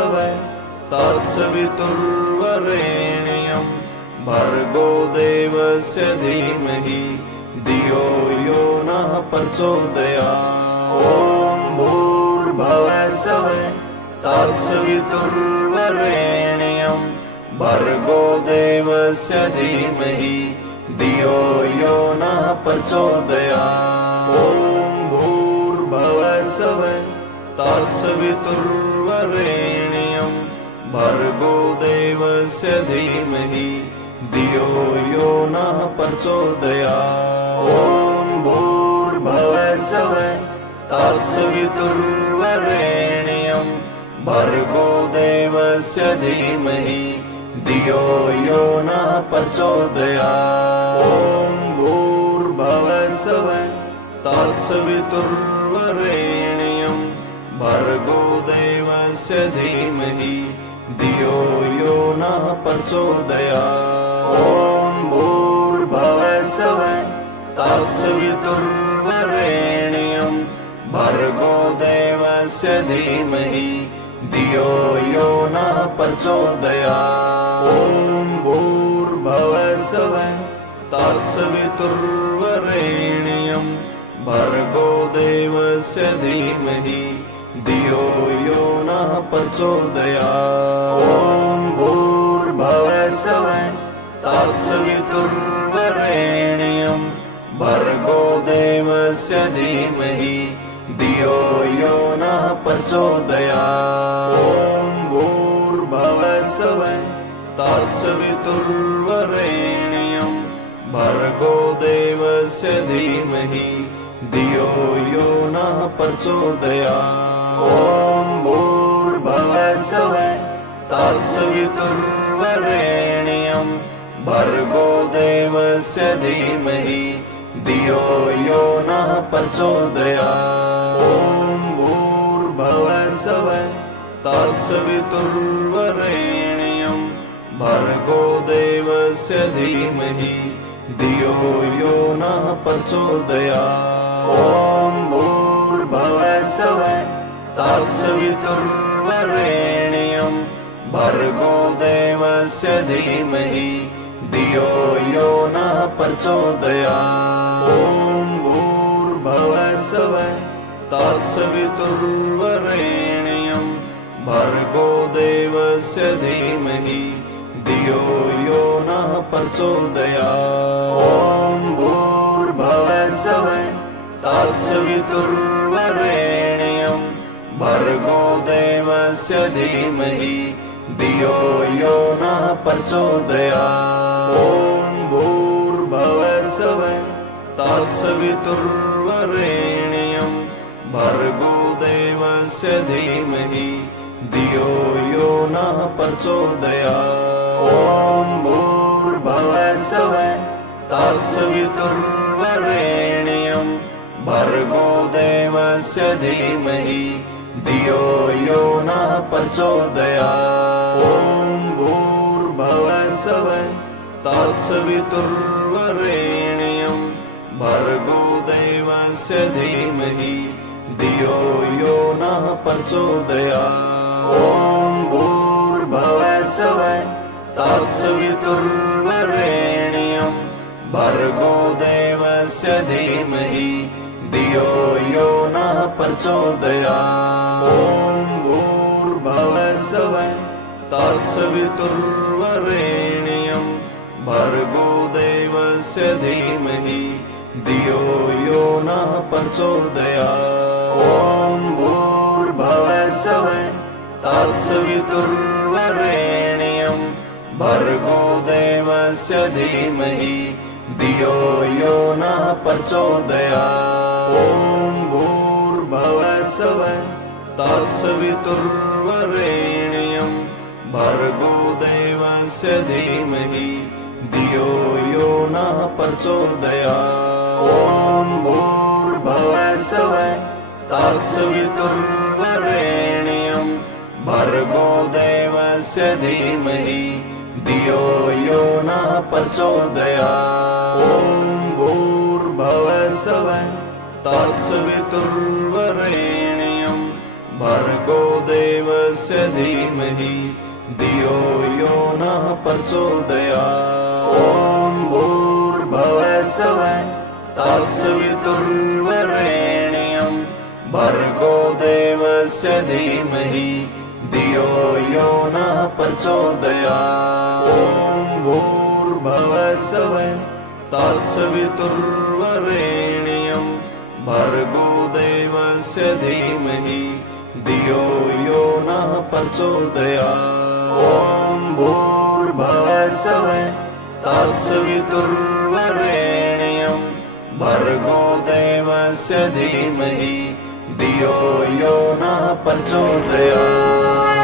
भुवस्सवः तत्सवितुर्वरेण्यं भर्गो देवस्य धीमहि धियो यो नः प्रचोदयात्। ॐ भूर्भुवस्सवः तत्सवितुर्वरेण्यं भर्गो देवस्य धीमहि धियो यो नः प्रचोदयात्। ॐ भूर्भुवस्सवः तत्सवितुर्वरेण्यं भर्गो देवस्य धीमहि धियो यो नः प्रचोदयात्। ॐ भूर्भुवस्सवः तत्सवितुर्वरेण्यं भर्गो देवस्य धीमहि धियो यो नः प्रचोदयात्। ॐ भूर्भुवस्सवः तत्सवितुर्वरेण्यं भर्गो देवस्य धीमहि धियो यो नः प्रचोदयात्। ॐ भूर्भुवस्सवः तत्सवितुर्वरेण्यं भर्गो देवस्य धीमहि धियो यो नः प्रचोदयात्। ॐ भूर्भुवस्सवः तत्सवितुर्वरेण्यं भर्गो देवस्य धीमहि धियो यो नः प्रचोदयात्। ॐ भूर्भुवस्सवः तत्सवितुर्वरेण्यं भर्गो देवस्य धीमहि धियो यो नः प्रचोदयात्। ॐ भूर्भुवस्सवः तत्सवितुर्वरेण्यं भर्गो देवस्य धीमहि धियो यो नः प्रचोदयात्। ॐ भूर्भुवस्सवः तत्सवितुर्वरेण्यं भर्गो देवस्य धीमहि धियो यो नः प्रचोदयात्। ॐ भूर्भुवस्सवः तत्सवितुर्वरेण्यं भर्गो देवस्य धीमहि धियो यो नः प्रचोदयात्। ॐ भूर्भुवस्सवः तत्सवितुर्वरेण्यं भर्गो देवस्य धीमहि धियो यो नः प्रचोदयात्। ॐ भूर्भुवस्सवः तत्सवितुर्वरेण्यं भर्गो देवस्य धीमहि धियो यो नः प्रचोदयात्। ॐ भूर्भुवस्सवः तत्सवितुर्वरेण्यं भर्गो देवस्य धीमहि धियो यो नः प्रचोदयात्। ॐ भूर्भुवस्सवः तत्सवितुर्वरेण्यं भर्गो देवस्य धीमहि धियो यो नः प्रचोदयात्। ॐ भूर्भुवस्सवः तत्सवितुर्वरेण्यं भर्गो देवस्य धीमहि धियो यो नः प्रचोदयात्। ॐ भूर्भुवस्सवः तत्सवितुर्वरेण्यं भर्गो देवस्य धीमहि धियो यो नः प्रचोदयात्। ॐ भूर्भुवस्सवः तत्सवितुर्वरेण्यं भर्गो देवस्य धीमहि धियो यो नः प्रचोदयात्। ॐ भूर्भुवस्सवः तत्सवितुर्वरेण्यं भर्गो देवस्य धीमहि धियो यो नः प्रचोदयात्। ॐ भूर्भुवस्सवः तत्सवितुर्वरेण्यं भर्गो देवस्य धीमहि धियो यो नः प्रचोदयात्। ॐ भूर्भुवस्सवः तत्सवितुर्वरेण्यं भर्गो देवस्य धीमहि धियो यो नः प्रचोदयात्। ॐ भूर्भुवस्सवः तत्सवितुर्वरेण्यं भर्गो देवस्य धीमहि धियो यो नः प्रचोदयात्। ॐ भूर्भुवस्सवः तत्सवितुर्वरेण्यं भर्गो देवस्य धीमहि धियो यो नः प्रचोदयात्। ॐ भूर्भुवः स्वः तत्सवितुर्वरेण्यं भर्गो देवस्य धीमहि धियो यो नः प्रचोदयात्। ॐ भूर्भुवः स्वः तत्सवितुर्वरेण्यं भर्गो देवस्य धीमहि धियो यो नः प्रचोदयात्। ॐ भूर्भुवः स्वः तत्सवितुर्वरेण्यं भर्गो देवस्य धीमहि धियो यो नः प्रचोदयात्।